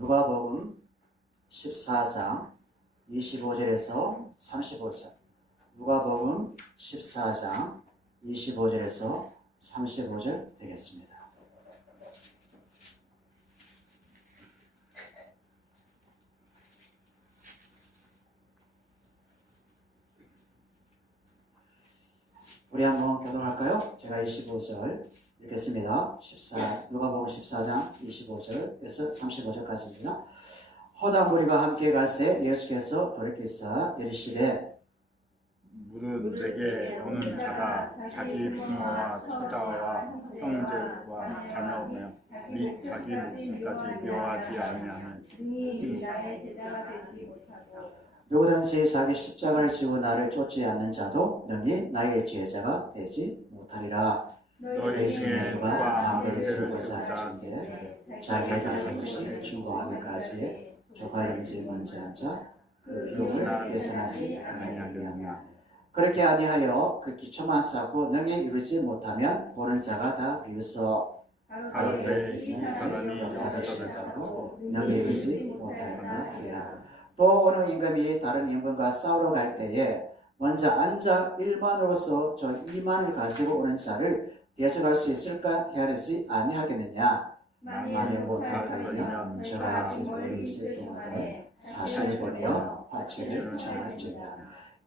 누가복음 14장 25절에서 35절. 누가복음 14장 25절에서 35절 되겠습니다. 우리 한번 교독할까요? 제가 25절 읽겠습니다. 누가복음 14장 25절에서 35절까지입니다. 허다 무리가 함께 갈새 예수께서 돌이키사 이르시되 무릇 내게 오는 자가 자기 부모와 처자와 형제와 자녀며 및 자기 목숨까지 미워하지 아니하면 이는 나의 제자가 되지 못하고 누구든지 자기 십자가를 지고 나를 쫓지 않는 자도 능히 나의 제자가 되지 못하리라. 너희 중에 누가 남들을 쓰고자 쓰고자 하는데 자기의 가슴없이 죽어가기까지 조갈인지 먼저 앉아 그 욕을 예산하지 아니하리라. 그렇게 아니하여 그 기초만 쌓고 능히 이루지 못하면 보는 자가 다 비웃어 가로되 이 사람이 역사를 역사를 시작하고 시작하고 능히 이루지 못하리라 하리라. 또 어느 임금이 다른 임금과 싸우러 갈 때에 먼저 앉아 1만으로서 저 2만을 가지고 오는 자를 대적할 수 있을까 헤아리지 아니하겠느냐. 만일 못할까이면 저가 가진 오래 있을 동안에 사실을 보내어 화채를 정할지니라.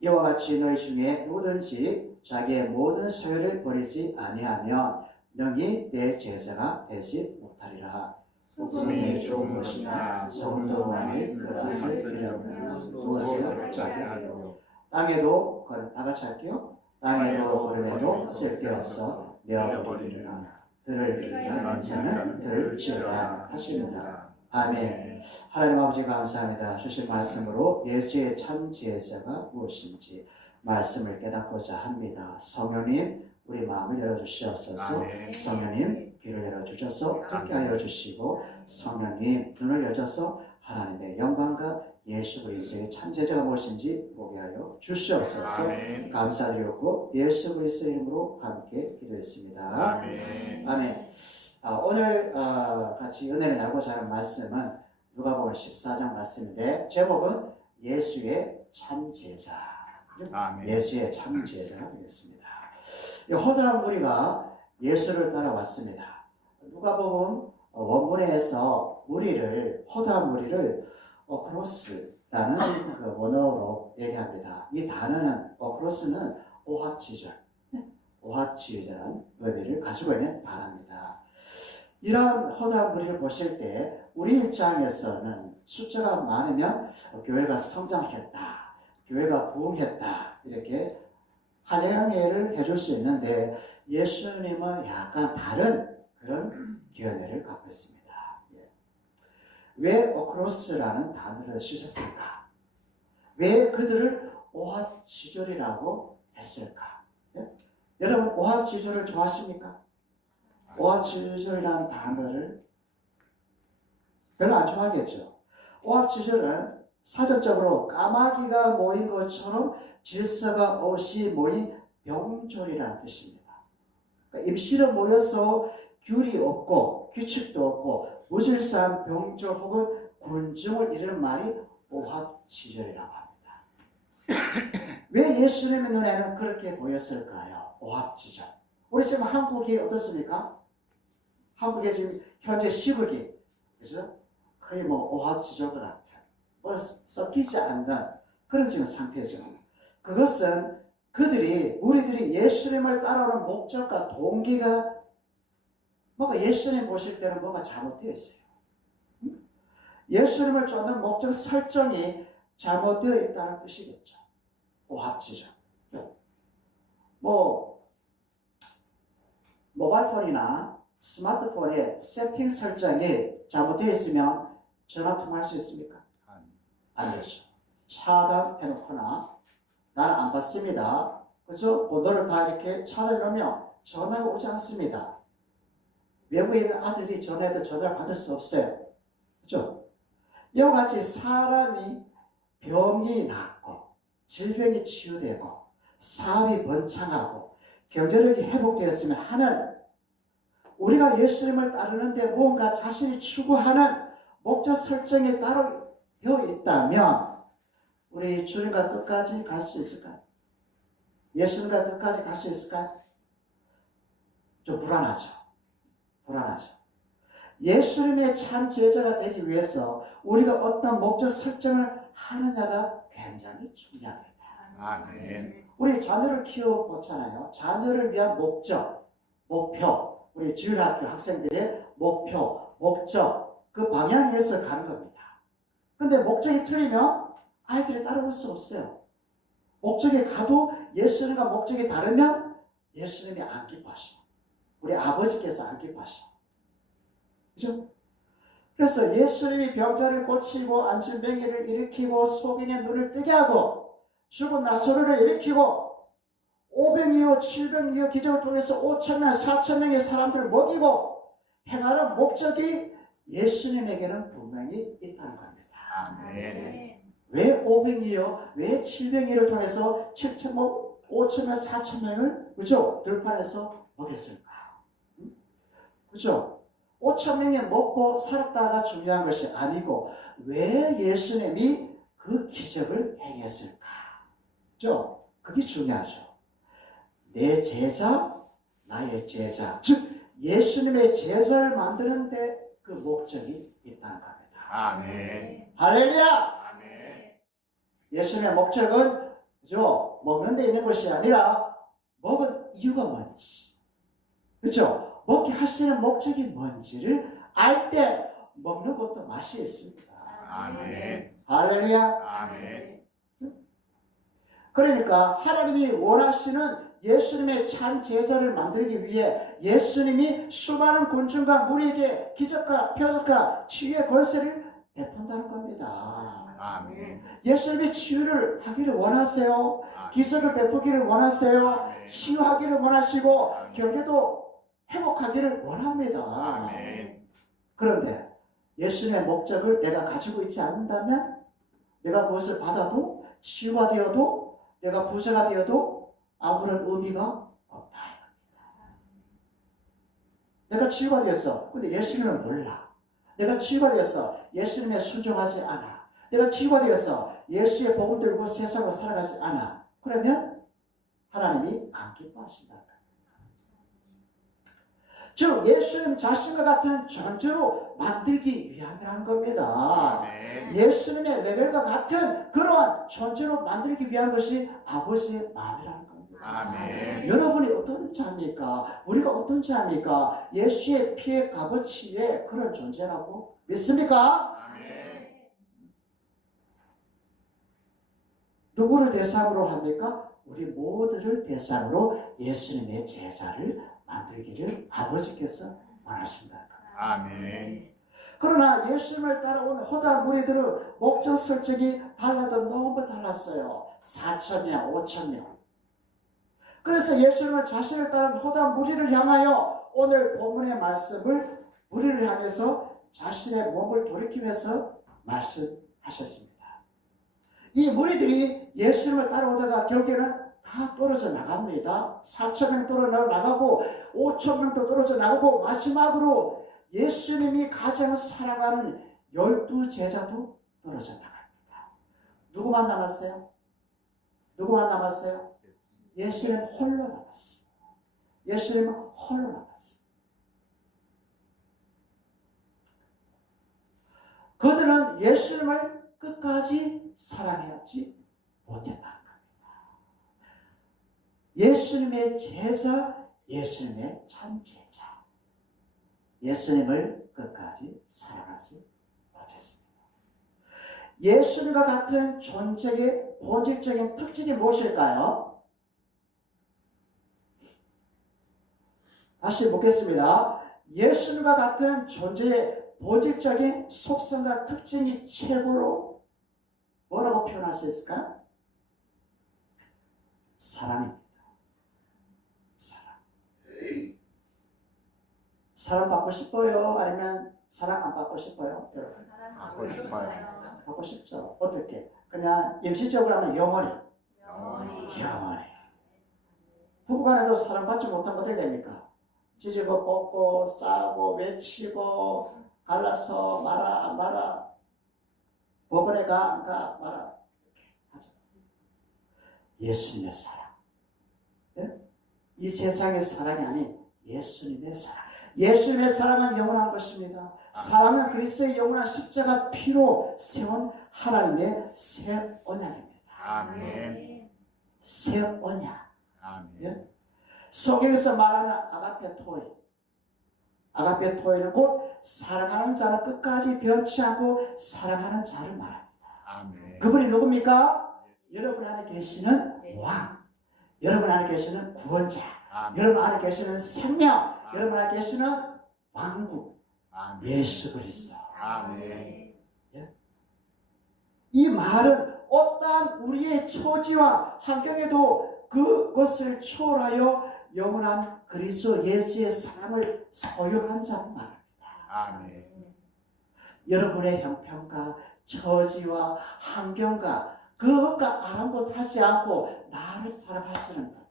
이와 같이 너희 중에 누구든지 자기의 모든 소유를 버리지 아니하면 능히 내 제자가 되지 못하리라. 소금이 좋은 것이나 소금도 만일 그 맛을 잃으면 무엇을 짜게 하려. 땅에도 다 같이 할게요. 땅에도 걸음에도 쓸데없어 내어버리리라. 들을 기는 인생은 들지어다 하시느라. 아멘. 하나님 아버지 감사합니다. 주신 말씀으로 예수의 참 제자가 무엇인지 말씀을 깨닫고자 합니다. 성령님 우리 마음을 열어주시옵소서. 아멘. 성령님 귀를 열어주셔서 듣게 하여 주시고 성령님 눈을 여셔서 하나님의 영광과 예수 그리스도의 참 제자가 무엇인지 보게 하여 주시옵소서. 아멘. 감사드렸고 예수 그리스도의 이름으로 함께 기도했습니다. 아멘. 아멘. 오늘 같이 은혜를 나누고자 하는 말씀은 누가복음 14장 말씀인데 제목은 예수의 참 제자. 아멘. 예수의 참 제자가 되겠습니다. 허다한 무리가 예수를 따라왔습니다. 누가복음 원문에서 허다한 무리를 어크로스라는 그 원어로 얘기합니다. 이 단어는 어크로스는 오합지졸이라는 의미를 가지고 있는 단어입니다. 이러한 허다한 무리를 보실 때 우리 입장에서는 숫자가 많으면 교회가 성장했다, 교회가 부흥했다 이렇게 환영회를 해줄 수 있는데 예수님은 약간 다른 그런 기원회를 갖고 있습니다. 왜 어크로스라는 단어를 쓰셨을까? 왜 그들을 오합지졸이라고 했을까? 여러분 오합지졸을 좋아하십니까? 오합지졸이라는 단어를 별로 안 좋아하겠죠. 오합지졸은 사전적으로 까마귀가 모인 것처럼 질서가 없이 모인 병졸이라는 뜻입니다. 그러니까 임시로 모여서 규율이 없고 규칙도 없고 무질서한 병졸 혹은 군중을 이르는 말이 오합지졸이라고 합니다. 왜 예수님의 눈에는 그렇게 보였을까요? 오합지졸. 우리 지금 한국이 어떻습니까? 한국의 지금 현재 시국이 그죠? 거의 오합지졸 같은 섞이지 않는 그런 지금 상태죠. 그것은 우리들이 예수님을 따라오는 목적과 동기가 예수님 보실 때는 뭐가 잘못되어 있어요. 예수님을 쫓는 목적 설정이 잘못되어 있다는 뜻이겠죠. 오합지졸. 모바일폰이나 스마트폰의 세팅 설정이 잘못되어 있으면 전화 통화할 수 있습니까? 안 되죠. 차단해놓거나 나는 안 받습니다. 그렇죠? 번호를 다 이렇게 차단해놓으면 전화가 오지 않습니다. 외국에 있는 아들이 전화해도 전화를 받을 수 없어요. 그렇죠? 이와 같이 사람이 병이 낫고 질병이 치유되고 사업이 번창하고 경제력이 회복되었으면 하는 우리가 예수님을 따르는데 뭔가 자신이 추구하는 목적 설정이 따로 되어 있다면 우리 주님과 끝까지 갈 수 있을까요? 예수님과 끝까지 갈 수 있을까요? 좀 불안하죠. 불안하죠. 예수님의 참 제자가 되기 위해서 우리가 어떤 목적 설정을 하느냐가 굉장히 중요합니다. 아멘. 우리 자녀를 키워보잖아요. 자녀를 위한 목적, 목표, 우리 주일학교 학생들의 목표, 목적, 그 방향에서 가는 겁니다. 근데 목적이 틀리면 아이들이 따라올 수 없어요. 목적에 가도 예수님과 목적이 다르면 예수님이 안 기뻐하셔. 우리 아버지께서 안 기뻐하셔. 그죠? 그래서 예수님이 병자를 고치고 앉은 맹인을 일으키고 소경의 눈을 뜨게 하고 죽은 나사로를 일으키고 500이요 700이요 기적을 통해서 5,000명 4,000명의 사람들을 먹이고 행하는 목적이 예수님에게는 분명히 있다는 겁니다. 아멘. 왜 500이요 왜 700이를 통해서 7,000명 5,000명 4,000명을 그죠? 들판에서 먹였을까? 그죠? 5,000명이 먹고 살았다가 중요한 것이 아니고 왜 예수님이 그 기적을 행했을까? 그죠? 그게 중요하죠. 내 제자, 나의 제자. 즉 예수님의 제자를 만드는 데 그 목적이 있다는 겁니다. 아멘. 할렐루야! 아멘. 예수님의 목적은 그죠? 먹는 데 있는 것이 아니라 먹은 이유가 뭔지. 그렇죠? 먹게 하시는 목적이 뭔지를 알 때 먹는 것도 맛이 있습니다. 아멘. 할렐루야. 아멘. 그러니까 하나님이 원하시는 예수님의 참 제자를 만들기 위해 예수님이 수많은 군중과 무리에게 기적과 표적과 치유의 권세를 베푼다는 겁니다. 아멘. 예수님이 치유를 하기를 원하세요. 아멘. 기적을 베푸기를 원하세요. 아멘. 치유하기를 원하시고 아멘. 경계도 회복하기를 원합니다. 아멘. 그런데 예수님의 목적을 내가 가지고 있지 않는다면 내가 그것을 받아도 치유가 되어도 내가 부자가 되어도 아무런 의미가 없다. 내가 치유가 되었어. 근데 예수님은 몰라. 내가 치유가 되었어. 예수님에 순종하지 않아. 내가 치유가 되었어. 예수의 복음 들고 세상으로 살아가지 않아. 그러면 하나님이 안 기뻐하신다. 즉 예수님 자신과 같은 존재로 만들기 위함이라는 겁니다. 아멘. 예수님의 레벨과 같은 그러한 존재로 만들기 위한 것이 아버지의 마음이라는 겁니다. 아멘. 여러분이 어떤 자입니까? 우리가 어떤 자입니까? 예수의 피의 값어치에 그런 존재라고 믿습니까? 아멘. 누구를 대상으로 합니까? 우리 모두를 대상으로 예수님의 제자를 만들기를 아버지께서 원하신다. 아멘. 그러나 예수님을 따라온 허다한 무리들은 목적 설정이 달라도 너무 달랐어요. 4,000명, 5,000명. 그래서 예수님은 자신을 따른 허다한 무리를 향하여 오늘 본문의 말씀을 무리를 향해서 자신의 몸을 돌이키면서 말씀하셨습니다. 이 무리들이 예수님을 따라오다가 결국에는 다 떨어져 나갑니다. 4,000명 떨어져 나가고 5,000명도 떨어져 나가고 마지막으로 예수님이 가장 사랑하는 12제자도 떨어져 나갑니다. 누구만 남았어요? 누구만 남았어요? 예수님 홀로 남았어요. 예수님은 홀로 남았어요. 그들은 예수님을 끝까지 사랑하지 못했다는 겁니다. 예수님의 제자, 예수님의 참 제자. 예수님을 끝까지 사랑하지 못했습니다. 예수님과 같은 존재의 본질적인 특징이 무엇일까요? 다시 묻겠습니다. 예수님과 같은 존재의 본질적인 속성과 특징이 최고로 뭐라고 표현할 수 있을까? 사랑입니다. 사랑. 사랑받고 싶어요? 아니면 사랑 안 받고 싶어요? 여러분? 받고 싶어요. 받고 싶죠. 어떻게? 그냥 임시적으로 하면 영원히. 영원히. 영원히. 부부간에도 사랑받지 못하면 어떻게 됩니까? 찢고 뽑고 싸고 외치고 갈라서 마라 안 마라, 법원에 가 안 가 마라, 하죠. 예수님의 사랑, 예? 이 세상의 사랑이 아닌 예수님의 사랑. 예수님의 사랑은 영원한 것입니다. 사랑은 그리스도의 영원한 십자가 피로 세운 하나님의 새 언약입니다. 아멘. 새 언약. 아멘. 예? 성경에서 말하는 아가페토이는 곧 사랑하는 자는 끝까지 변치 않고 사랑하는 자를 말합니다. 아멘. 그분이 누굽니까? 여러분 안에 계시는 왕, 여러분 안에 계시는 구원자, 아멘. 여러분 안에 계시는 생명, 여러분 안에 계시는 왕국, 아멘. 예수 그리스도. 아멘. 이 말은 어떠한 우리의 처지와 환경에도 그것을 초월하여 영원한 그리스도 예수의 사랑을 소유한 자를 말합니다. 아멘. 여러분의 형편과 처지와 환경과 그것과 아랑곳하지 않고 나를 사랑하시는 분,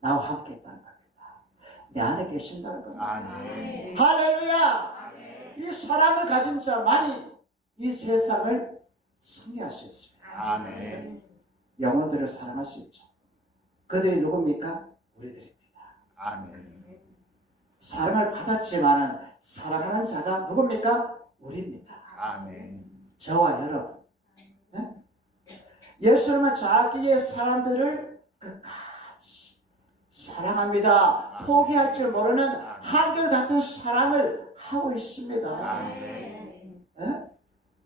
나와 함께 있다는 겁니다. 내 안에 계신다는 겁니다. 아멘. 할렐루야! 이 사랑을 가진 자만이 이 세상을 승리할 수 있습니다. 아멘. 영혼들을 사랑할 수 있죠. 그들이 누굽니까? 우리들입니다. 아멘. 사랑을 받았지만은 사랑하는 자가 누굽니까? 우리입니다. 아멘. 저와 여러분. 네? 예수님은 자기의 사람들을 끝까지 사랑합니다. 포기할 줄 모르는 한결같은 사랑을 하고 있습니다. 아멘. 네?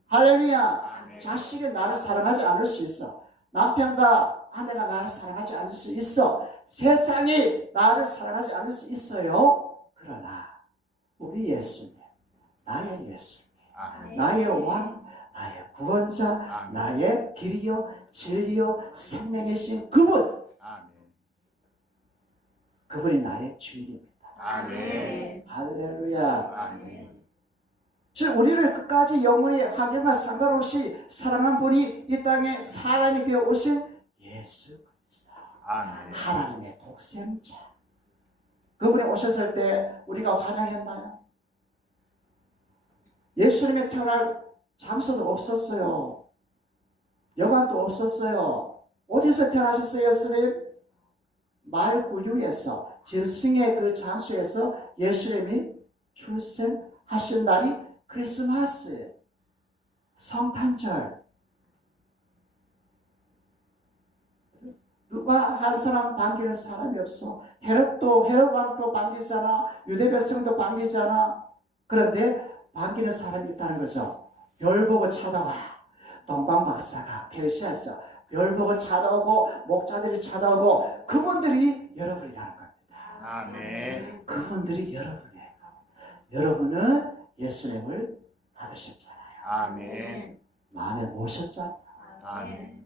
할렐루야. 아멘. 자식이 나를 사랑하지 않을 수 있어. 남편과 아내가 나를 사랑하지 않을 수 있어. 세상이 나를 사랑하지 않을 수 있어요. 그러나 우리 예수님, 나의 예수님, 아멘. 나의 왕, 나의 구원자, 아멘. 나의 길이요 진리요 생명이신 그분, 아멘. 그분이 나의 주인입니다. 아멘. 할렐루야. 아멘. 즉 우리를 끝까지 영원히 환경과 상관없이 사랑한 분이 이 땅에 사람이 되어 오신 예수 그리스도, 아멘. 하나님의 독생자. 그분이 오셨을 때 우리가 환영했나요? 예수님이 태어날 장소도 없었어요. 여관도 없었어요. 어디서 태어나셨어요, 예수님? 말구유에서, 짐승의 그 장소에서 예수님이 출생하신 날이 크리스마스, 성탄절. 누가 한 사람 반기는 사람이 없어. 헤롯 왕도 반기잖아. 유대 백성도 반기잖아. 그런데 반기는 사람이 있다는 거죠. 별 보고 찾아와. 동방 박사가 페르시아에서 별 보고 찾아오고 목자들이 찾아오고 그분들이 여러분이라는 겁니다. 아멘. 그분들이 여러분이에요. 여러분은 예수님을 받으셨잖아요. 아멘. 마음에 모셨잖아요. 아멘.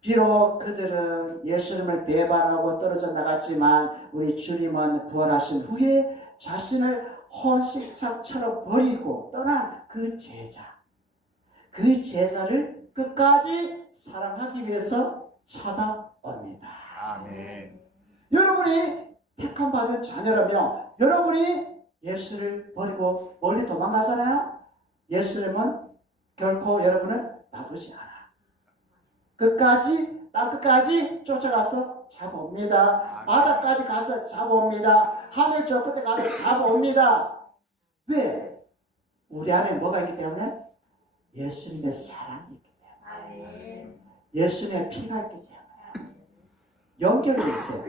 비록 그들은 예수님을 배반하고 떨어져 나갔지만 우리 주님은 부활하신 후에 자신을 헌신짝처럼 버리고 떠난 그 제자를 끝까지 사랑하기 위해서 찾아옵니다. 아멘. 여러분이 택함 받은 자녀라며 여러분이 예수를 버리고 멀리 도망가잖아요. 예수님은 결코 여러분을 놔두지 않아. 땅 끝까지 쫓아가서 잡아옵니다. 바다까지 가서 잡아옵니다. 하늘 저 끝에 가서 잡아옵니다. 왜? 우리 안에 뭐가 있기 때문에? 예수님의 사랑이 있기 때문에. 예수님의 피가 있기 때문에. 연결되어 있어요.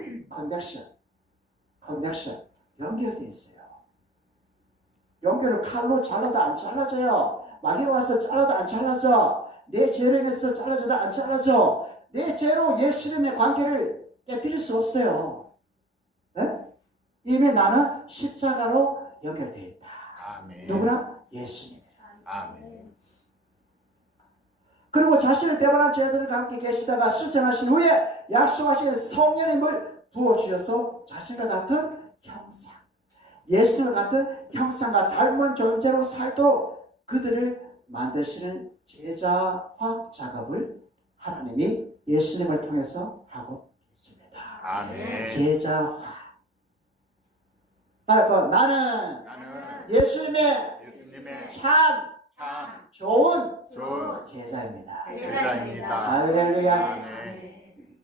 커넥션. 연결되어 있어요. 연결을 칼로 잘라도 안 잘라져요. 마귀가 와서 잘라도 안 잘라져. 내 죄로 인해서 잘라져도 안 잘라져. 내 죄로 예수님의 관계를 깨뜨릴 수 없어요. 네? 이미 나는 십자가로 연결되어 있다. 아멘. 누구랑? 예수님. 아멘. 그리고 자신을 배반한 죄들과 함께 계시다가 실천하신 후에 약속하신 성령님을 부어주셔서 자신과 같은 형상, 예수님과 같은 형상과 닮은 존재로 살도록 그들을 만드시는 제자화 작업을 하나님이 예수님을 통해서 하고 있습니다. 아멘. 제자화. 따라서 나는 나는 예수님의 예수님의 참 참 좋은 좋은 제자입니다. 제자입니다. 할렐루야. 아멘.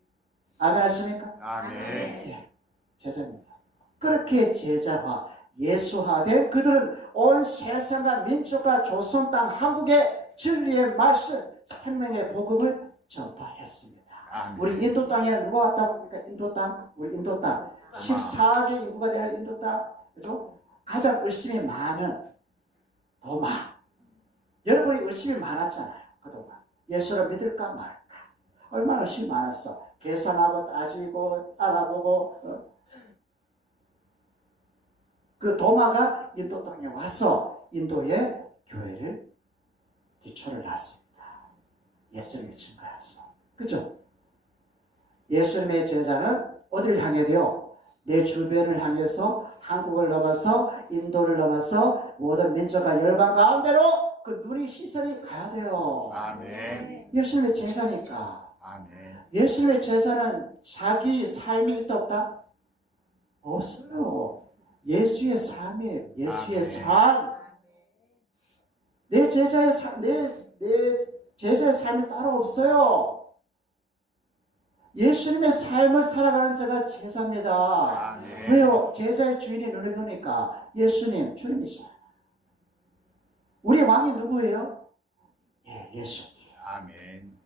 아멘 하십니까? 아멘. 예, 제자입니다. 그렇게 제자화, 예수화된 그들은 온 세상과 민족과 조선 땅 한국의 진리의 말씀, 생명의 복음을 전파했습니다. 아멘. 우리 인도 땅에 누가 왔다고 합니까? 인도 땅, 우리 인도 땅, 14개 인구가 되는 인도 땅, 그죠? 가장 의심이 많은 도마. 여러분이 의심이 많았잖아요. 그동안 예수를 믿을까 말까. 얼마나 의심이 많았어. 계산하고 따지고 알아보고. 그 도마가 인도 땅에 와서 인도의 교회를 기초를 놨습니다. 예수를 믿은 거였어. 그죠? 예수님의 제자는 어디를 향해 돼요? 내 주변을 향해서 한국을 넘어서 인도를 넘어서 모든 민족과 열방 가운데로 그 눈이 시선이 가야 돼요. 아멘. 예수님의 제자니까. 아멘. 예수님의 제자는 자기 삶이 있다 없다? 없어요. 예수의 삶이에요. 예수의 아멘. 삶. 내 제자의 삶이 따로 없어요. 예수님의 삶을 살아가는 자가 제자입니다. 아멘. 왜요? 제자의 주인이 눈을 뜨니까 예수님, 주님이시잖아요. 우리 왕이 누구예요? 예, 예수님. 아멘.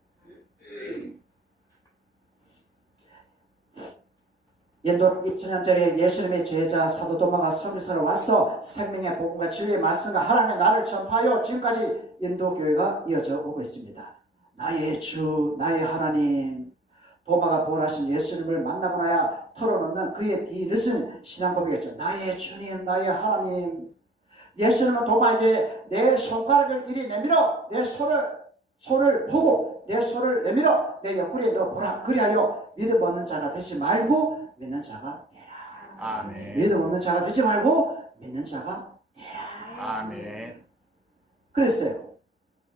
인도 2000년 전에 예수님의 제자 사도 도마가 서기서로 와서 생명의 복음과 진리의 말씀과 하나님의 나를 전파하여 지금까지 인도 교회가 이어져 오고 있습니다. 나의 주, 나의 하나님. 도마가 부활하신 예수님을 만나고 나야 털어놓는 그의 뒤늦은 신앙 고백이었죠. 나의 주님, 나의 하나님. 예수님은 도마에게 내 손가락을 이리 내밀어 내 손을 보고 내 손을 내밀어 내 옆구리에 넣어 보라. 그리하여 믿음 없는 자가 되지 말고 믿는 자가 되라. 아멘. 믿음 없는 자가 되지 말고 믿는 자가 되라. 아멘. 그랬어요.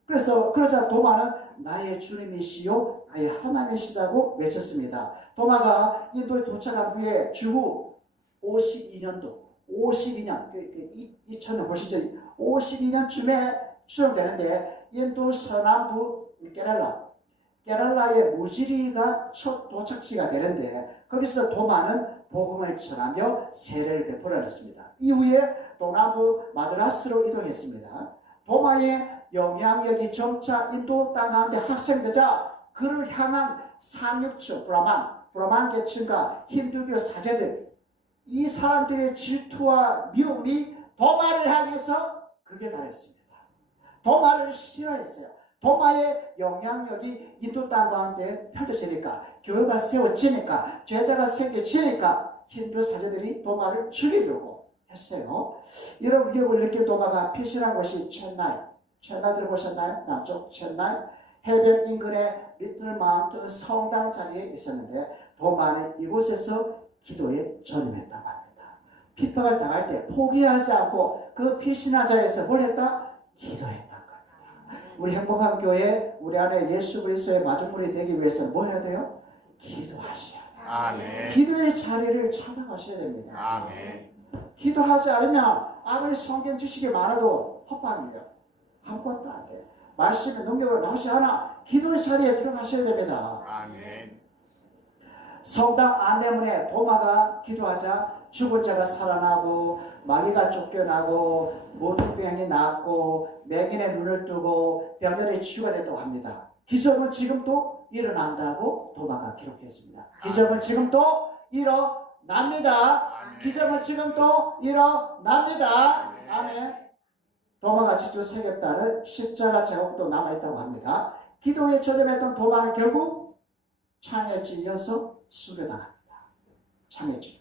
그래서 도마는 나의 주님이시요 나의 하나님이시라고 외쳤습니다. 도마가 인도에 도착한 후에 주후 52년 2000년 훨씬 전 52년쯤에 추정되는데 인도 서남부 케랄라의 무지리가 첫 도착지가 되는데 거기서 도마는 복음을 전하며 세례를 베풀어졌습니다. 이후에 동남부 마드라스로 이동했습니다. 도마의 영향력이 점차 인도 땅 가운데 확산되자 그를 향한 상류층 브라만 계층과 힌두교 사제들 이 사람들의 질투와 미움이 도마를 향해서 극에 달했습니다. 도마를 싫어했어요. 도마의 영향력이 인도 땅 가운데 펼쳐지니까 교회가 세워지니까 제자가 생겨지니까 힌두 사제들이 도마를 죽이려고 했어요. 이런 위협을 느낀 도마가 피신한 곳이 첸나이 들어보셨나요? 남쪽 첸나이 해변 인근의 리틀 마운트 성당 자리에 있었는데 도마는 이곳에서 기도에 전념했다고 합니다. 핍박을 당할 때 포기하지 않고 그 피신한 자리에서 뭘 했다? 기도했다는 겁니다. 우리 행복한 교회 우리 안에 예수 그리스도의 마중물이 되기 위해서 뭐 해야 돼요? 기도하셔야 돼요. 아멘. 기도의 자리를 찾아가셔야 됩니다. 아멘. 기도하지 않으면 아무리 성경 지식이 많아도 헛방이에요. 아무것도 안 돼요. 말씀의 능력으로 나오지 않아. 기도의 자리에 들어가셔야 됩니다. 아멘. 성당 안내문에 도마가 기도하자 죽은 자가 살아나고 마귀가 쫓겨나고 모두병이 낫고 맹인의 눈을 뜨고 병들이 치유가 됐다고 합니다. 기적은 지금도 일어난다고 도마가 기록했습니다. 기적은 지금도 일어납니다. 기적은 지금도 일어납니다. 아멘. 도마가 직접 새겼다는 십자가 자국도 남아있다고 합니다. 기도에 전념했던 도마는 결국 창에 찔려서 수료당합니다. 창에 찔려.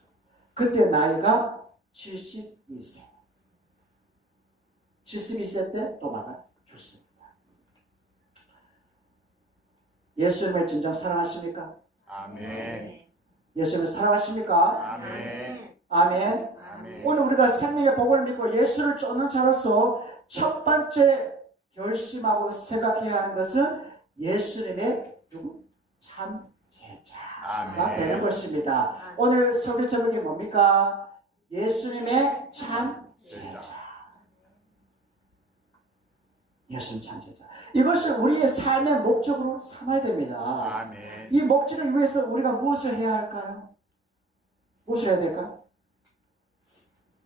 그때 나이가 72세. 72세 때 도마가 죽습니다. 예수님을 진정 사랑하십니까? 아멘. 예수님을 사랑하십니까? 아멘. 아멘. 아멘. 오늘 우리가 생명의 복음을 믿고 예수를 쫓는 자로서 첫 번째 결심하고 생각해야 하는 것은 예수님의 누구? 참 제자가 아멘. 되는 것입니다. 오늘 설교 제목이 뭡니까? 예수님의 참 제자. 예수님 참 제자. 이것을 우리의 삶의 목적으로 삼아야 됩니다. 아멘. 이 목적을 위해서 우리가 무엇을 해야 할까요? 무엇을 해야 될까?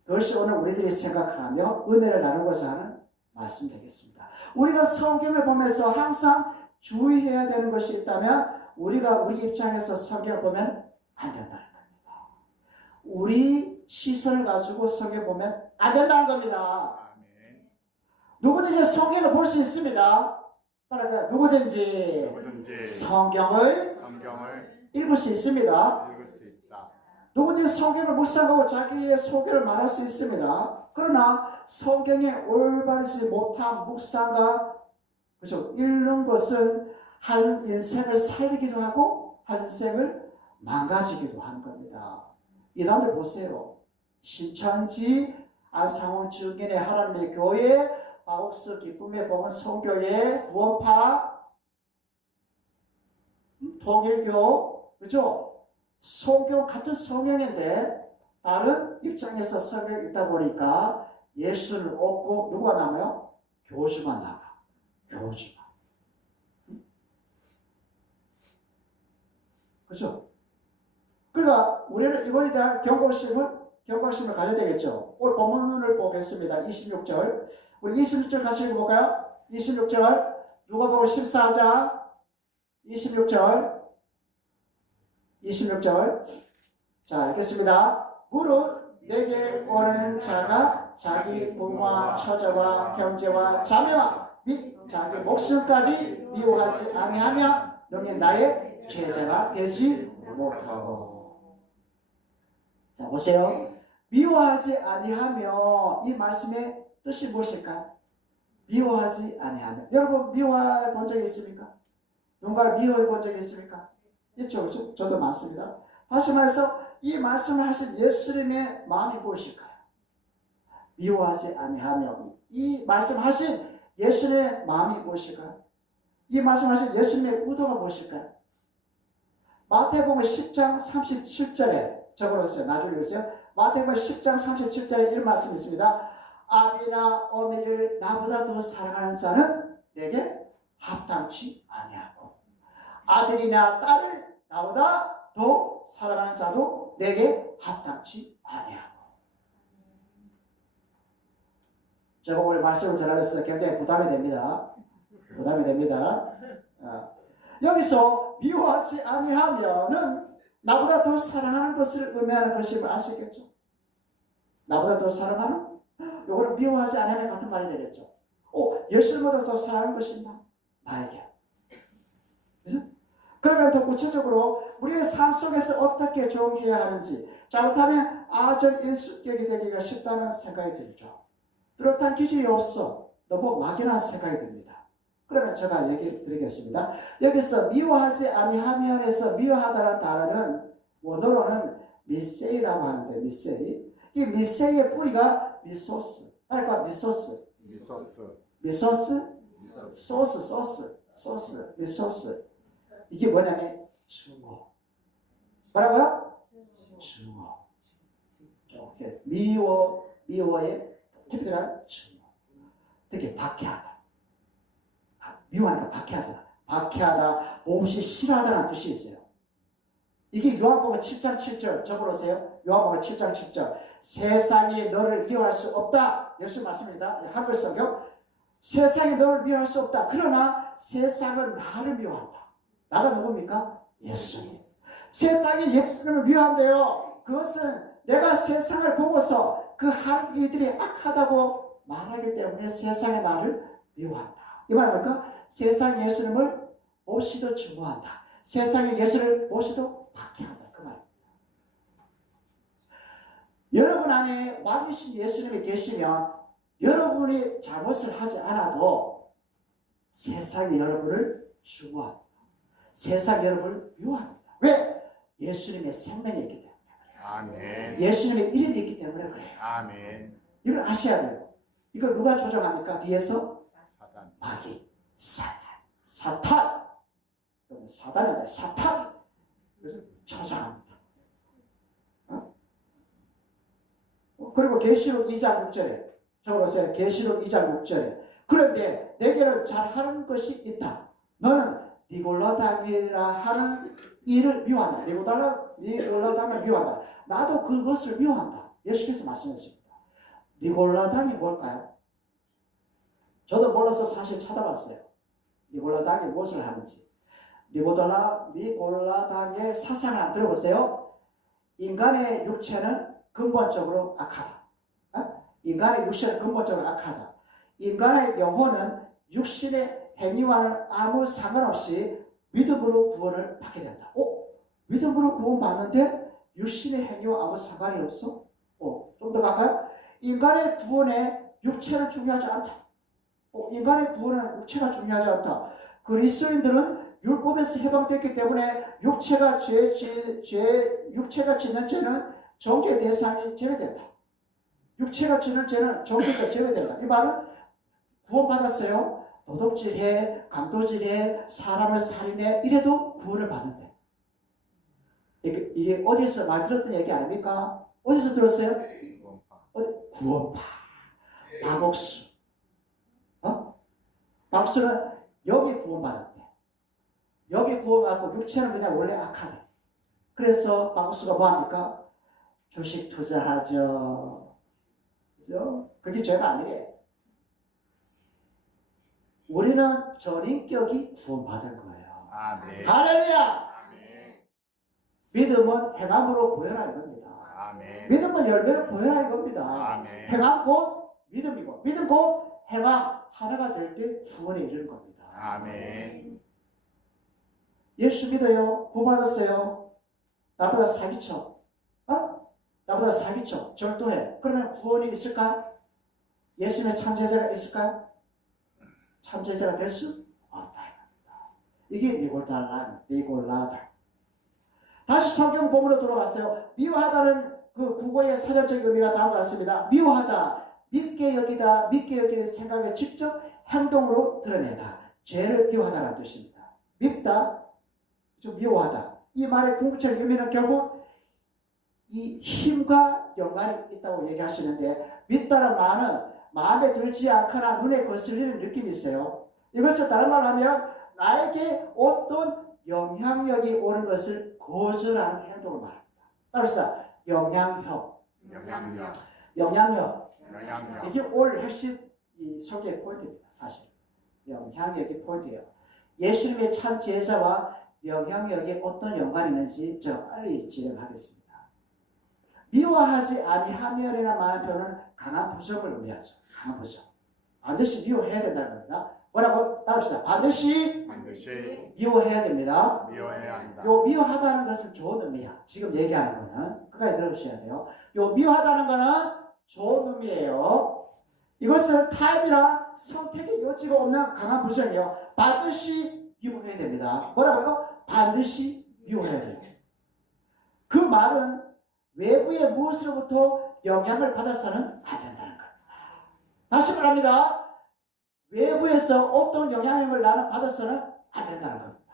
그것이 오늘 우리들이 생각하며 은혜를 나누고자 하는 말씀 되겠습니다. 우리가 성경을 보면서 항상 주의해야 되는 것이 있다면 우리가 우리 입장에서 성경을 보면 안 된다는 겁니다. 우리 시선을 가지고 성경을 보면 안 된다는 겁니다. 아멘. 누구든지 성경을 볼 수 있습니다. 따라가 누구든지 누구든지 성경을 성경을 읽을 수 있습니다. 읽을 수 있다. 누구든지 성경을 묵상하고 자기의 소견을 말할 수 있습니다. 그러나 성경에 올바르지 못한 묵상과 그렇죠? 읽는 것은 한 인생을 살리기도 하고 한 인생을 망가지기도 하는 겁니다. 이단들 보세요. 신천지 안상원 증인의 하나님의 교회 바옥스 기쁨의 복음 성교회 구원파 통일교 그죠? 성경 같은 성경인데 다른 입장에서 성경을 읽다 보니까 예수를 얻고 누가 남아요? 교주만 남아. 교주만. 그죠? 그러니까 우리는 이거에 대한 경각심을 가져야 되겠죠. 오늘 본문을 보겠습니다. 26절. 우리 26절 같이 읽어볼까요? 26절. 누가복음 14장 26절. 26절. 자, 읽겠습니다. 무릇 내게 오는 자가 자기 부모와 처자와 형제와 자매와 및 자기 목숨까지 미워하지 아니하면 너는 나의 제자가 되지 못하고. 자, 보세요. 미워하지 아니하면 이 말씀의 뜻이 무엇일까요? 미워하지 아니하면. 여러분 미워해 본 적이 있습니까? 누군가를 미워해 본 적이 있습니까? 있죠, 그렇죠? 저도 많습니다. 다시 말해서 이 말씀을 하신 예수님의 마음이 무엇일까요? 미워하지 아니하며. 이 말씀하신 예수님의 마음이 무엇일까요? 이 말씀하신 예수님의 의도가 무엇일까요? 마태복음 10장 37절에 적어놓았어요. 나중에 읽으세요. 마태복음 10장 37절에 이런 말씀이 있습니다. 아비나 어미를 나보다 더 사랑하는 자는 내게 합당치 아니하고 아들이나 딸을 나보다 더 사랑하는 자도 내게 합당치 아니하고. 제가 오늘 말씀을 전하면서 굉장히 부담이 됩니다. 부담이 됩니다. 여기서 미워하지 아니하면은 나보다 더 사랑하는 것을 의미하는 것임을 아시겠죠? 나보다 더 사랑하는? 이거는 미워하지 아니하면 같은 말이 되겠죠. 예수님보다 더 사랑하는 것입니다. 나에게. 그죠? 그러면 더 구체적으로 우리의 삶 속에서 어떻게 적용해야 하는지 잘못하면 인수격이 되기가 쉽다는 생각이 들죠. 그렇다는 기준이 없어. 너무 막연한 생각이 듭니다. 그러면 제가 얘기 드리겠습니다. 여기서 미워하지 아니하면에서 미워하다는 단어는 원어로는 미세이라고 하는데 미세이. 이 미세이의 뿌리가 미소스. 그러니까 미소스. 미소스. 이게 뭐냐면 증오. 뭐라고요? 증오. 미워의 특별한 증오. 특히 박해하다. 미워하니까 박해하잖아. 박해하다, 몹시 싫어하다는 뜻이 있어요. 이게 요한복음 7장 7절 적어놓으세요. 요한복음 7장 7절. 세상이 너를 미워할 수 없다. 예수 말씀입니다. 한글 성경. 세상이 너를 미워할 수 없다. 그러나 세상은 나를 미워한다. 나가 누굽니까? 예수님. 세상이 예수님을 미워한대요. 그것은 내가 세상을 보고서 그 하는 일들이 악하다고 말하기 때문에 세상이 나를 미워한다. 이 말은 뭘까? 세상 예수님을 모시도 증오한다. 세상의 예수를 모시도 박해한다. 그 말. 여러분 안에 왕이신 예수님이 계시면 여러분이 잘못을 하지 않아도 세상이 여러분을 증오합니다. 세상이 여러분을 미워합니다. 왜? 예수님의 생명이 있기 때문에 그래요. 아멘. 예수님의 이름이 있기 때문에 그래요. 아멘. 이걸 아셔야 돼요. 이걸 누가 조정합니까? 뒤에서 사단. 마귀, 사탄. 사단이다. 사탄이. 그래서 조장합니다. 그리고 계시록 2장 6절에 적어보세요. 계시록 2장 6절에 그런데 내게는 잘하는 것이 있다. 너는 니골라당이라 하는 일을 미워한다. 니골라당을 미워한다. 나도 그것을 미워한다. 예수께서 말씀하십니다. 니골라당이 뭘까요? 저도 몰라서 사실 찾아봤어요. 니골라당이 무엇을 하는지. 니골라당의 사상을 한번 들어보세요. 인간의 육체는 근본적으로 악하다. 인간의 육체는 근본적으로 악하다. 인간의 영혼은 육신의 행위와는 아무 상관없이 믿음으로 구원을 받게 된다. 믿음으로 구원 받는데 육신의 행위와 아무 상관이 없어? 좀 더 갈까요? 인간의 구원에 육체는 중요하지 않다. 인간의 구원은 육체가 중요하지 않다. 그리스도인들은 율법에서 해방됐기 때문에 육체가 짓는 죄는 정죄 대상이 제외된다. 육체가 짓는 죄는 정죄에서 제외된다. 이 말은 구원받았어요. 도둑질해, 강도질해, 사람을 살인해 이래도 구원을 받는데. 이게 어디서 말 들었던 얘기 아닙니까? 어디서 들었어요? 구원파. 박옥수. 박옥수는 여기 구원받았대. 여기 구원받고 육체는 그냥 원래 악하대. 그래서 박옥수가 뭐합니까? 주식 투자하죠. 그죠? 그게 죄가 아니래. 우리는 전인격이 구원받은 거예요. 아멘. 할렐루야! 아멘. 믿음은 행함으로 보여라 이겁니다. 아멘. 믿음은 열매로 보여라 이겁니다. 아멘. 행함 곧 믿음이고 믿음 곧 행함 하나가 될 때 구원에 이르는 겁니다. 아멘. 예수 믿어요. 구원받았어요. 나보다 사기쳐. 나보다 사기쳐. 절도해. 그러면 구원이 있을까? 예수님의 참제자가 있을까? 참제자가 될 수 없다. 이게 니골라다. 다시 성경 본문으로 돌아왔어요. 미워하다는 그 국어의 사전적 의미가 다음과 같습니다. 미워하다, 믿게 여기다, 믿게 여기는 생각을 직접 행동으로 드러내다. 죄를 미워하다는 뜻입니다. 밉다, 좀 미워하다. 이 말의 궁극적 의미는 결국 이 힘과 연관이 있다고 얘기하시는데 믿다는 말은 마음에 들지 않거나 눈에 거슬리는 느낌이 있어요. 이것을 다른 말로 하면 나에게 어떤 영향력이 오는 것을 거절하는 행동을 말합니다. 따라서 영향력. 이게 오늘 핵심 이 설교의 포인트입니다. 사실 영향력이 포인트예요. 예수님의 참 제자와 영향력이 어떤 연관이 있는지 제가 빨리 진행하겠습니다. 미워하지 아니하면이라는 말의 표현은 강한 부정을 의미하죠. 강한 부정. 반드시 미워해야 된다는 겁니다. 뭐라고? 따릅시다. 반드시 미워해야 됩니다. 미워해야 한다. 요 미워하다는 것은 좋은 의미야. 지금 얘기하는 거는 끝까지 들어주셔야 돼요. 요 미워하다는 거는 좋은 의미예요. 이것은 타협이나 선택의 여지가 없는 강한 부정이에요. 반드시 미워해야 됩니다. 뭐라고요? 반드시 미워해야 돼요. 그 말은 외부의 무엇으로부터 영향을 받아서는 안 된다는 겁니다. 다시 말합니다. 외부에서 어떤 영향력을 나는 받아서는 안 된다는 겁니다.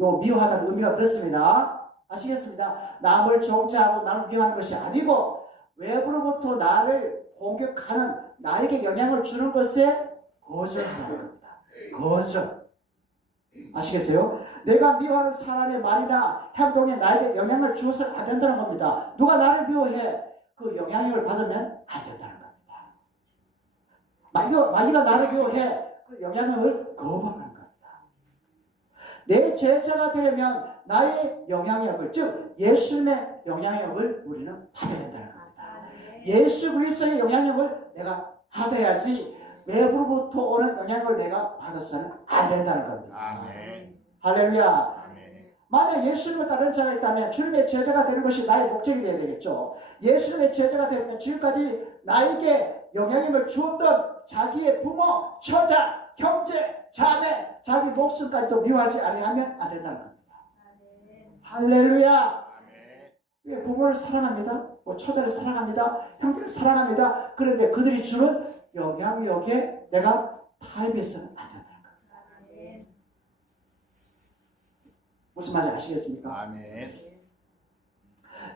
요 미워하다는 의미가 그렇습니다. 아시겠습니다? 남을 정죄하고 나를 미워하는 것이 아니고 외부로부터 나를 공격하는 나에게 영향을 주는 것에 거절하는 겁니다. 거절. 아시겠어요? 내가 미워하는 사람의 말이나 행동에 나에게 영향을 주어서는 안 된다는 겁니다. 누가 나를 미워해 그 영향력을 받으면 안 된다는 겁니다. 마귀가 나를 미워해 그 영향력을 거부하는 겁니다. 내 제자가 되려면 나의 영향력을 즉 예수님의 영향력을 우리는 받아야 된다는 겁니다. 예수 그리스도의 영향력을 내가 받아야지 외부로부터 오는 영향을 내가 받아서는 안 된다는 겁니다. 아멘. 할렐루야. 아멘. 만약 예수님을 따르는 자가 있다면 주님의 제자가 되는 것이 나의 목적이 되어야 되겠죠. 예수님의 제자가 되면 지금까지 나에게 영향력을 주었던 자기의 부모, 처자, 형제, 자매, 자기 목숨까지도 미워하지 아니하면 안 된다는 겁니다. 할렐루야. 아멘. 부모를 사랑합니다. 처자를 사랑합니다. 형제를 사랑합니다. 그런데 그들이 주는 영향력에 내가 타협해서는 안 된다는 겁니다. 무슨 말인지 아시겠습니까? 아멘.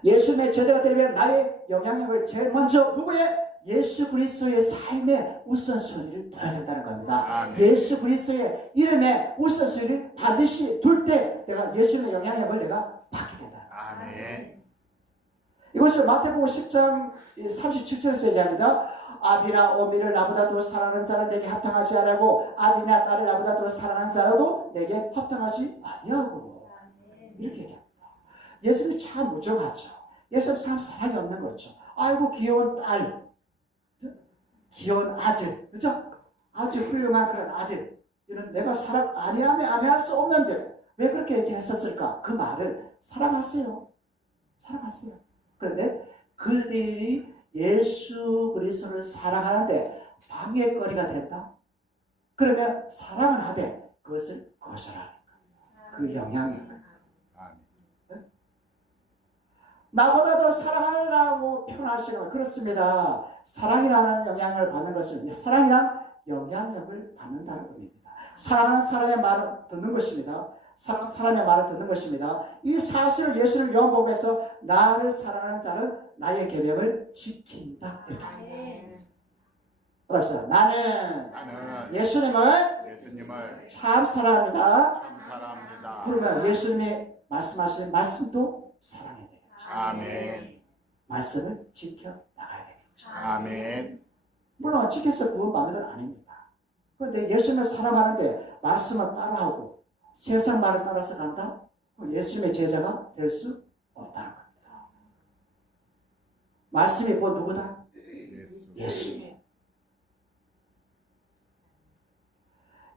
예수님의 제자가 되려면 나의 영향력을 제일 먼저 누구의? 예수 그리스도의 삶에 우선순위를 둬야 된다는 겁니다. 아멘. 예수 그리스도의 이름에 우선순위를 반드시 둘 때 내가 예수님의 영향력을 내가 받게 된다. 아멘. 이것을 마태복음 10장 37절에서 얘기합니다. 아비나 어미를 나보다 더 사랑하는 자는 내게 합당하지 아니하고 아들이나 딸을 나보다 더 사랑하는 자라도 내게 합당하지 아니하고 이렇게 얘기합니다. 예수님이 참 무정하죠. 예수님 참 사랑이 없는 거죠. 아이고 귀여운 딸, 귀여운 아들, 그죠? 아주 훌륭한 그런 아들, 이런 내가 사랑 아니하면 아니할 수 없는데 왜 그렇게 얘기했었을까? 그 말을 사랑하세요. 사랑하세요. 그런데 그들이 예수 그리스도를 사랑하는데 방해거리가 됐다? 그러면 사랑은 하되 그것을 거절하는 거예요. 그 영향력을. 아멘. 나보다 더 사랑하느라고 표현하시면 그렇습니다. 사랑이라는 영향을 받는 것은 사랑이란 영향력을 받는다는 겁니다. 사랑하는 사람의 말을 듣는 것입니다. 사람의 말을 듣는 것입니다. 이 사실을 예수는 요한복음에서 나를 사랑하는 자는 나의 계명을 지킨다. 그럽시다. 나는 예수님을 참 사랑합니다. 참 사랑합니다. 그러면 예수님이 말씀하시는 말씀도 사랑해야 되겠죠. 아멘. 말씀을 지켜 나가야 되겠죠. 아멘. 물론 지켜서 구원받는 건 아닙니다. 그런데 예수님을 사랑하는데 말씀을 따라하고 세상 말을 따라서 간다? 예수님의 제자가 될 수 없다는 겁니다. 말씀이 곧 누구다? 예수님.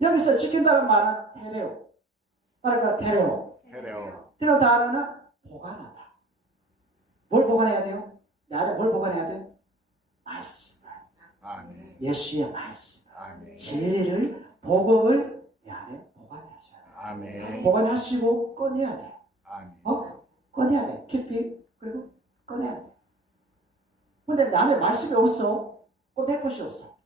여기서 지킨다는 말은 테레오. 그러니까 테레오. 테레오 단어는 보관하다. 뭘 보관해야 돼요? 내 안에 뭘 보관해야 돼? 말씀을. 아멘. 예수의 말씀. 아멘. 진리를, 복음을 내 안에 보관하셔야 돼. 아멘. 보관하시고 꺼내야 돼. 아멘. 꺼내야 돼. 깊이, 그리고 꺼내야 돼. 근데 내 안에 말씀이 없어. 꺼낼 곳이 없어.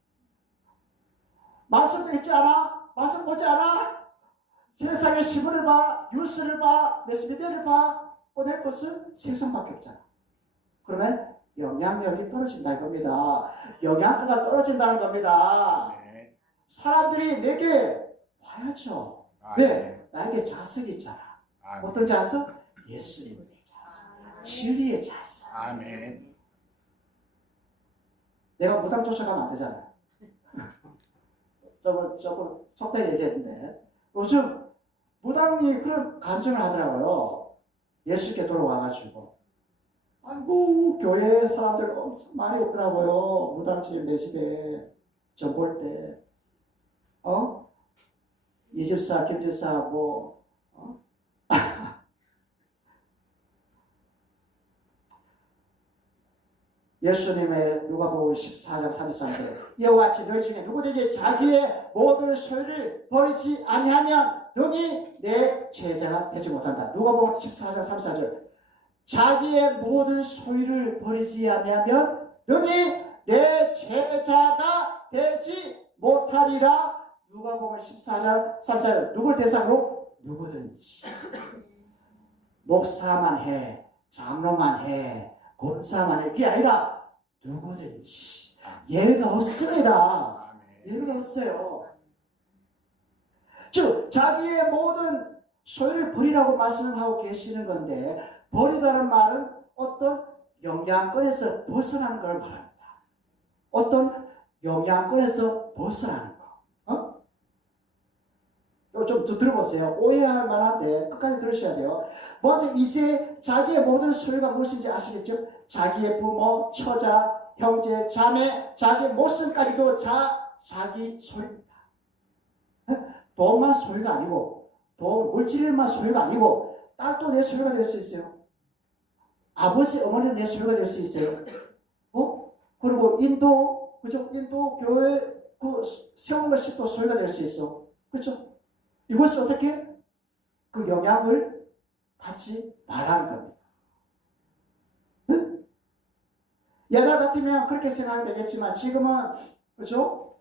말씀 읽지 않아? 말씀 보지 않아? 세상의 신문을 봐, 뉴스를 봐, 매스미디어를 봐. 꺼낼 곳은 세상밖에 없잖아. 그러면 영향력이 떨어진다는 겁니다. 영향가가 떨어진다는 겁니다. 아멘. 사람들이 내게 와야죠. 왜? 나에게 자석이 있잖아. 아멘. 어떤 자석? 예수님의 자석. 진리의 자석. 아멘. 내가 무당 쫓아가면 안 되잖아. 조금 속되게 얘기했는데 요즘 무당이 그런 간증을 하더라고요. 예수께 돌아와가지고 아이고 교회 사람들 엄청 많이 오더라고요. 무당집 내 집에 전 볼 때 이집사 김집사 뭐 예수님의 누가복음 14장 33절 이와 같이 너희 중에 누구든지 자기의 모든 소유를 버리지 아니하면 능히 내 제자가 되지 못한다. 누가복음 14장 34절 자기의 모든 소유를 버리지 아니하면 능히 내 제자가 되지 못하리라. 누가복음 14장 34절 누굴 대상으로? 누구든지 목사만 해, 장로만 해, 권사만 해 그게 아니라 누구든지 예외가 없습니다. 예외가 없어요. 즉 자기의 모든 소유를 버리라고 말씀하고 계시는 건데 버리다는 말은 어떤 영향권에서 벗어나는 걸 말합니다. 어떤 영향권에서 벗어나는 거. 좀 들어보세요. 오해할 만한데 끝까지 들으셔야 돼요. 먼저 이제 자기의 모든 소유가 무엇인지 아시겠죠? 자기의 부모, 처자, 형제, 자매, 자기의 모습까지도 자기 소유입니다. 돈만 소유가 아니고 돈, 물질만 소유가 아니고 딸도 내 소유가 될 수 있어요. 아버지, 어머니는 내 소유가 될 수 있어요. 그리고 인도, 그죠? 인도 교회 그 세운 것이 또 소유가 될 수 있어. 그렇죠? 이것을 어떻게? 그 영향을 받지 말라는 겁니다. 응? 옛날 같으면 그렇게 생각이 되겠지만 지금은 그렇죠?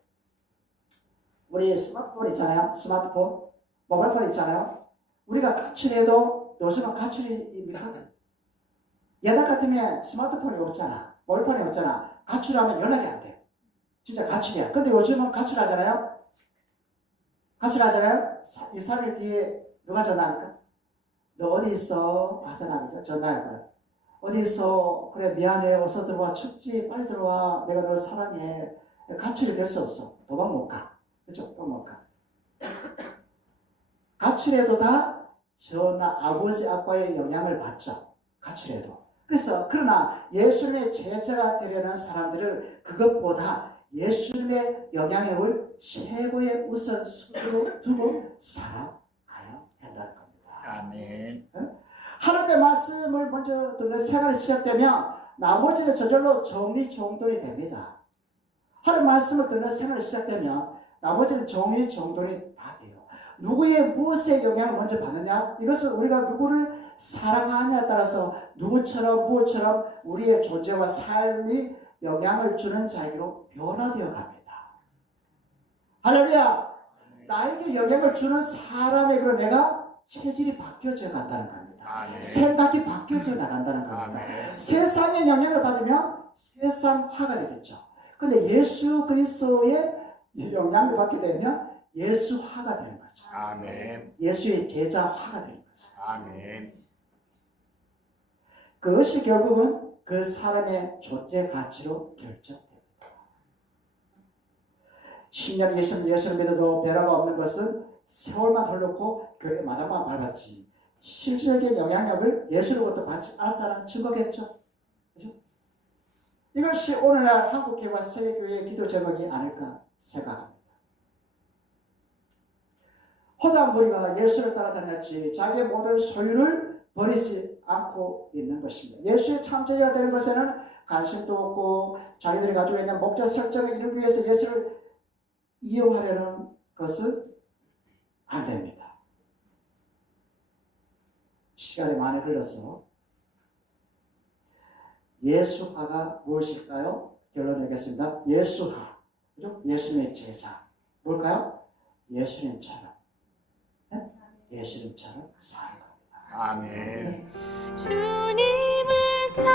우리 스마트폰 있잖아요. 스마트폰, 모바일폰 있잖아요. 우리가 가출해도 요즘은 가출입니까? 옛날 같으면 스마트폰이 없잖아. 몰폰이 없잖아. 가출하면 연락이 안 돼. 진짜 가출이야. 근데 요즘은 가출하잖아요. 가출하잖아요. 2, 3일 뒤에 누가 전화할까? 너 어디 있어? 하잖아. 전화할 거야. 어디 있어? 그래 미안해. 어서 들어와. 춥지? 빨리 들어와. 내가 널 사랑해. 가출이 될 수 없어. 도망 못 가. 그렇죠? 도망 못 가. 가출해도 다 전하 아버지 아빠의 영향을 받죠. 가출해도. 그래서 그러나 예수님의 제자가 되려는 사람들은 그것보다 예수님의 영향력을 최고의 우선순위로 두고 살아가야 한다는 겁니다. 아멘. 하나님의 말씀을 먼저 듣는 생활이 시작되면 나머지는 저절로 정리정돈이 됩니다. 하나님의 말씀을 듣는 생활이 시작되면 나머지는 정리정돈이 다 돼요. 누구의 무엇의 영향을 먼저 받느냐? 이것은 우리가 누구를 사랑하느냐에 따라서 누구처럼 무엇처럼 우리의 존재와 삶이 영향을 주는 자기로 변화되어 갑니다. 할렐루야! 나에게 영향을 주는 사람에게로 내가 체질이 바뀌어져 간다는 겁니다. 아멘. 생각이 바뀌어져 나간다는 겁니다. 아멘. 세상의 영향을 받으면 세상화가 되겠죠. 근데 예수 그리스도의 영향을 받게 되면 예수화가 되는 거죠. 아멘. 예수의 제자화가 되는 거죠. 아멘. 그것이 결국은 그 사람의 존재 가치로 결정됩니다. 10년, 20년 예수를 믿어도 변화가 없는 것은 세월만 흘렀고 교회 마당만 밟았지 실질적인 영향력을 예수로부터 받지 않았다는 증거겠죠. 그렇죠? 이것이 오늘날 한국교회와 세계교회의 기도 제목이 아닐까 생각합니다. 허다한 무리가 예수를 따라다녔지 자기의 모든 소유를 버리지 않고 있는 것입니다. 예수의 참제자가 되는 것에는 관심도 없고 자기들이 가지고 있는 목적 설정을 이루기 위해서 예수를 이용하려는 것은 안 됩니다. 시간이 많이 흘러서 예수화가 무엇일까요? 결론 내겠습니다. 예수화, 그죠? 예수님의 제자. 뭘까요? 예수님처럼. 네? 예수님처럼 살아갑니다. 아멘. 주님을 찾아